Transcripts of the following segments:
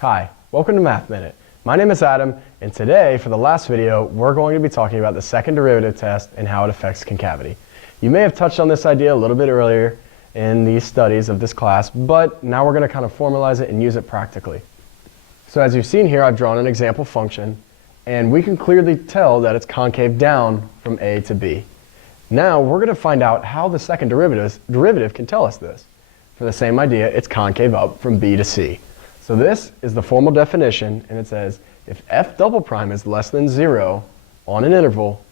Hi, welcome to Math Minute. My name is Adam, and today, for the last video, we're going to be talking about the second derivative test and how it affects concavity. You may have touched on this idea a little bit earlier in these studies of this class, but now we're going to kind of formalize it and use it practically. So as you've seen here, I've drawn an example function, and we can clearly tell that it's concave down from A to B. Now we're going to find out how the second derivative can tell us this. For the same idea, it's concave up from B to C. So this is the formal definition, and it says if f double prime is less than 0 on an interval,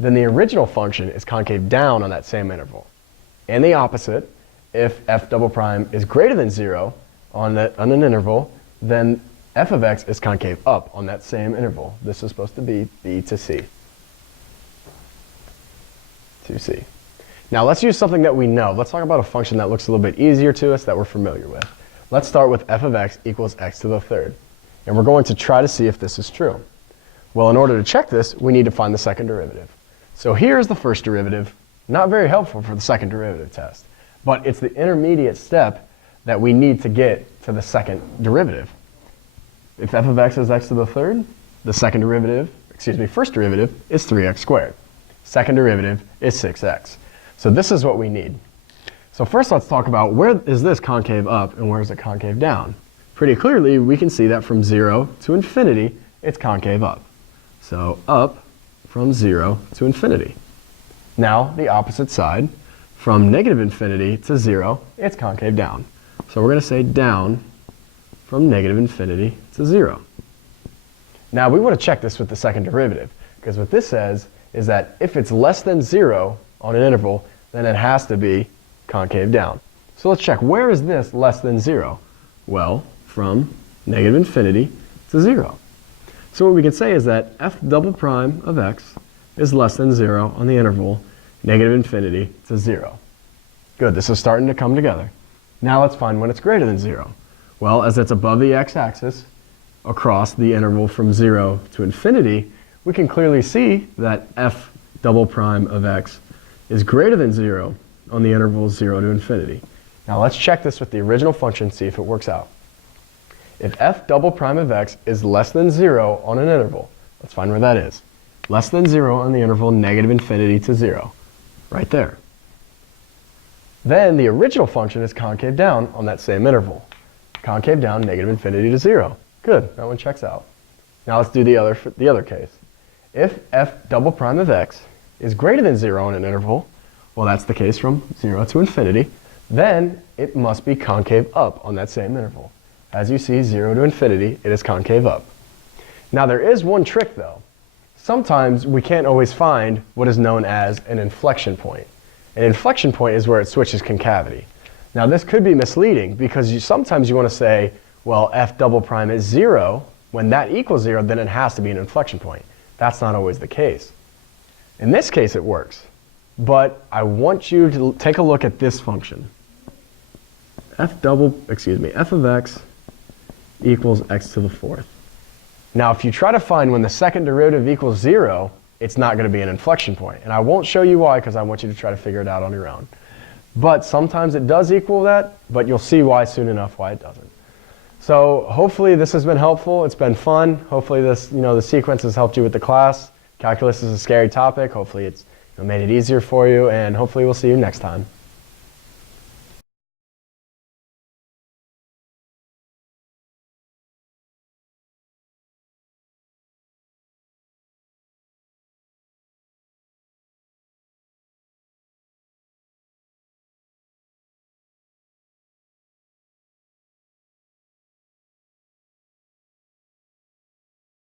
then the original function is concave down on that same interval. And the opposite, if f double prime is greater than 0 on an interval, then f of x is concave up on that same interval. This is supposed to be B to C. To C. Now let's use something that we know. Let's talk about a function that looks a little bit easier to us that we're familiar with. Let's start with f of x equals x to the third. And we're going to try to see if this is true. Well, in order to check this, we need to find the second derivative. So here's the first derivative. Not very helpful for the second derivative test. But it's the intermediate step that we need to get to the second derivative. If f of x is x to the third, the first derivative is 3x squared. Second derivative is 6x. So this is what we need. So first let's talk about where is this concave up and where is it concave down. Pretty clearly we can see that from 0 to infinity it's concave up. So up from 0 to infinity. Now the opposite side, from negative infinity to 0, it's concave down. So we're going to say down from negative infinity to 0. Now we want to check this with the second derivative, because what this says is that if it's less than 0 on an interval, then it has to be concave down. So let's check, where is this less than 0? Well, from negative infinity to 0. So what we can say is that f double prime of x is less than 0 on the interval negative infinity to 0. Good, this is starting to come together. Now let's find when it's greater than 0. Well, as it's above the x-axis across the interval from 0 to infinity, we can clearly see that f double prime of x is greater than 0 on the interval 0 to infinity. Now let's check this with the original function, see if it works out. If f double prime of x is less than 0 on an interval, let's find where that is. Less than 0 on the interval negative infinity to 0. Right there. Then the original function is concave down on that same interval. Concave down negative infinity to 0. Good, that one checks out. Now let's do the other case. If f double prime of x is greater than 0 on an interval, well, that's the case from 0 to infinity, then it must be concave up on that same interval. As you see, 0 to infinity, it is concave up. Now there is one trick though. Sometimes we can't always find what is known as an inflection point. An inflection point is where it switches concavity. Now this could be misleading because sometimes you want to say, well, f double prime is 0. When that equals 0, then it has to be an inflection point. That's not always the case. In this case, it works. But I want you to take a look at this function. f of x equals x to the fourth. Now, if you try to find when the second derivative equals 0, it's not going to be an inflection point. And I won't show you why, because I want you to try to figure it out on your own. But sometimes it does equal that, but you'll see why soon enough why it doesn't. So hopefully this has been helpful. It's been fun. Hopefully this, the sequence has helped you with the class. Calculus is a scary topic. Hopefully it's made it easier for you, and hopefully we'll see you next time.